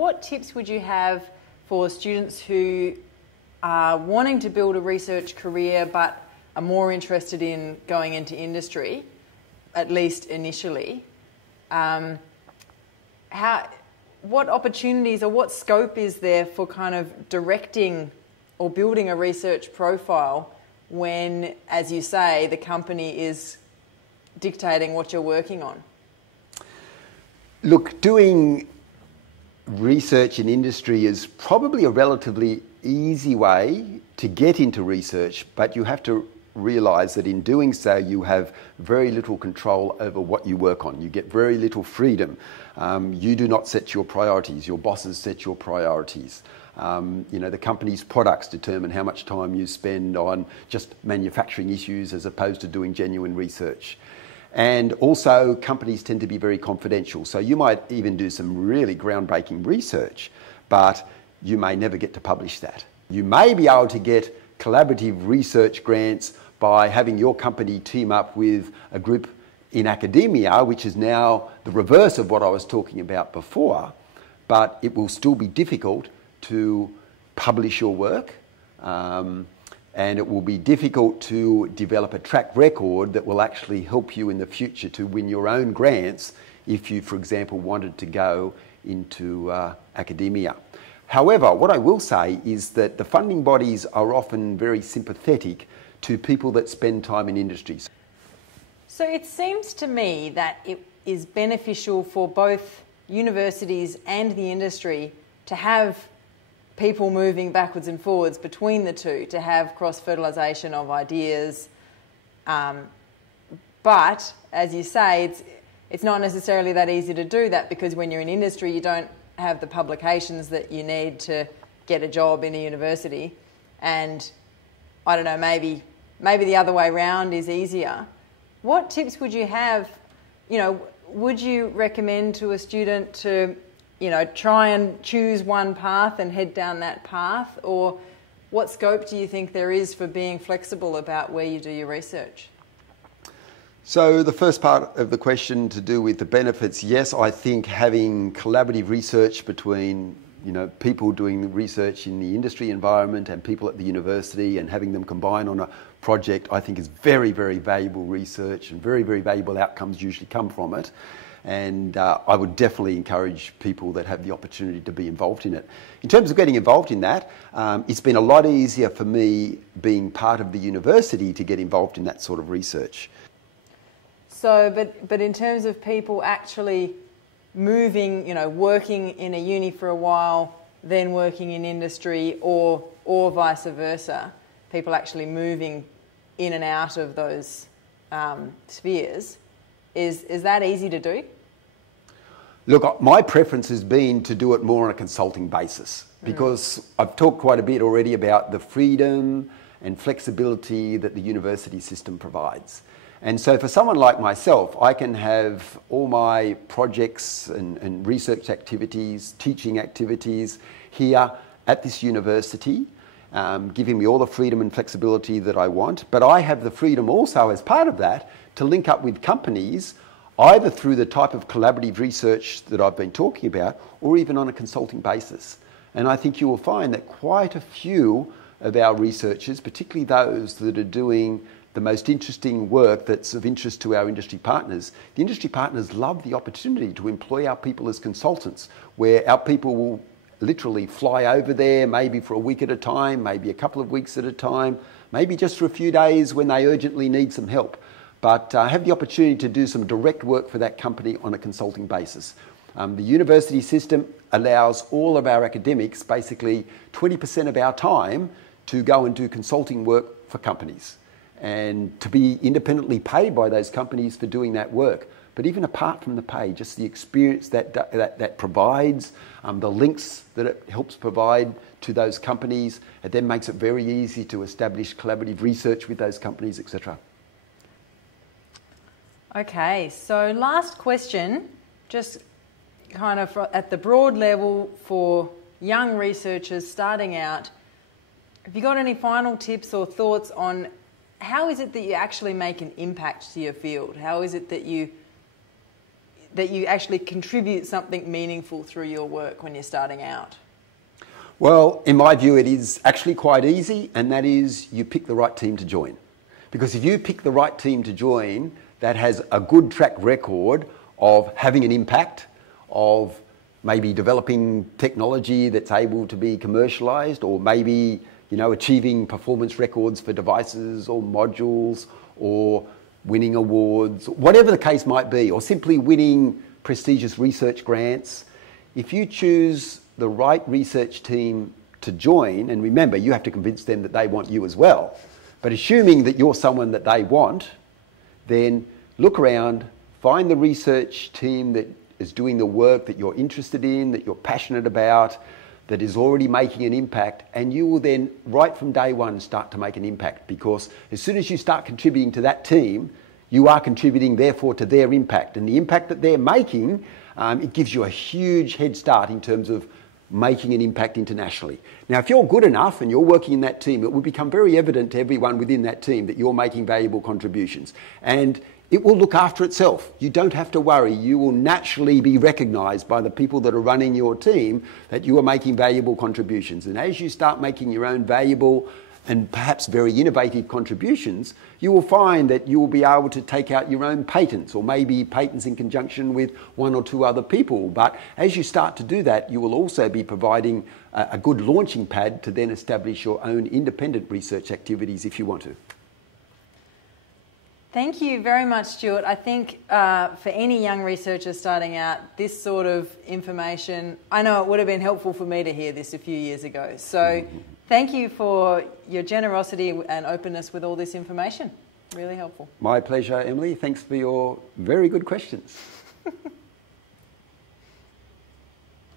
what tips would you have for students who are wanting to build a research career but are more interested in going into industry, at least initially? What opportunities or what scope is there for kind of directing or building a research profile when, as you say, the company is dictating what you're working on? Look, doing research in industry is probably a relatively easy way to get into research, but you have to realise that in doing so you have very little control over what you work on. You get very little freedom. You do not set your priorities. Your bosses set your priorities. The company's products determine how much time you spend on just manufacturing issues as opposed to doing genuine research. And also, companies tend to be very confidential. So you might even do some really groundbreaking research, but you may never get to publish that. You may be able to get collaborative research grants by having your company team up with a group in academia, which is now the reverse of what I was talking about before, but it will still be difficult to publish your work, and it will be difficult to develop a track record that will actually help you in the future to win your own grants if you, for example, wanted to go into academia. However, what I will say is that the funding bodies are often very sympathetic to people that spend time in industries. So it seems to me that it is beneficial for both universities and the industry to have people moving backwards and forwards between the two, to have cross-fertilisation of ideas. But, as you say, it's not necessarily that easy to do that, because when you're in industry you don't have the publications that you need to get a job in a university. And I don't know, maybe the other way around is easier. What tips would you have? Would you recommend to a student to, try and choose one path and head down that path? Or what scope do you think there is for being flexible about where you do your research? So the first part of the question to do with the benefits, yes, I think having collaborative research between people doing research in the industry environment and people at the university, and having them combine on a project, I think is very, very valuable research, and very, very valuable outcomes usually come from it. And I would definitely encourage people that have the opportunity to be involved in it. In terms of getting involved in that, it's been a lot easier for me being part of the university to get involved in that sort of research. So, but in terms of people actually moving, working in a uni for a while, then working in industry, or vice versa, people actually moving in and out of those spheres, is that easy to do? Look, my preference has been to do it more on a consulting basis, because I've talked quite a bit already about the freedom and flexibility that the university system provides. And so for someone like myself, I can have all my projects and research activities, teaching activities here at this university, giving me all the freedom and flexibility that I want. But I have the freedom also, as part of that, to link up with companies, either through the type of collaborative research that I've been talking about, or even on a consulting basis. And I think you will find that quite a few of our researchers, particularly those that are doing the most interesting work that's of interest to our industry partners, the industry partners love the opportunity to employ our people as consultants, where our people will literally fly over there, maybe for a week at a time, maybe a couple of weeks at a time, maybe just for a few days when they urgently need some help, but have the opportunity to do some direct work for that company on a consulting basis. The university system allows all of our academics, basically 20% of our time, to go and do consulting work for companies, and to be independently paid by those companies for doing that work. But even apart from the pay, just the experience that provides, the links that it helps provide to those companies, it then makes it very easy to establish collaborative research with those companies, etc. Okay, so last question, just kind of at the broad level for young researchers starting out. Have you got any final tips or thoughts on how is it that you actually make an impact to your field? How is it that you that you actually contribute something meaningful through your work when you're starting out? Well, in my view, it is actually quite easy, and that is you pick the right team to join. Because if you pick the right team to join that has a good track record of having an impact, of maybe developing technology that's able to be commercialised, or maybe, you know, achieving performance records for devices or modules, or winning awards, whatever the case might be, or simply winning prestigious research grants. If you choose the right research team to join, and remember, you have to convince them that they want you as well, but assuming that you're someone that they want, then look around, find the research team that is doing the work that you're interested in, that you're passionate about, that is already making an impact, and you will then, right from day one, start to make an impact, because as soon as you start contributing to that team, you are contributing, therefore, to their impact. And the impact that they're making, it gives you a huge head start in terms of making an impact internationally. Now, if you're good enough and you're working in that team, it will become very evident to everyone within that team that you're making valuable contributions. And it will look after itself. You don't have to worry. You will naturally be recognised by the people that are running your team that you are making valuable contributions. And as you start making your own valuable and perhaps very innovative contributions, you will find that you will be able to take out your own patents, or maybe patents in conjunction with one or two other people. But as you start to do that, you will also be providing a good launching pad to then establish your own independent research activities if you want to. Thank you very much, Stuart. I think for any young researcher starting out, this sort of information, I know it would have been helpful for me to hear this a few years ago. So thank you for your generosity and openness with all this information. Really helpful. My pleasure, Emily. Thanks for your very good questions.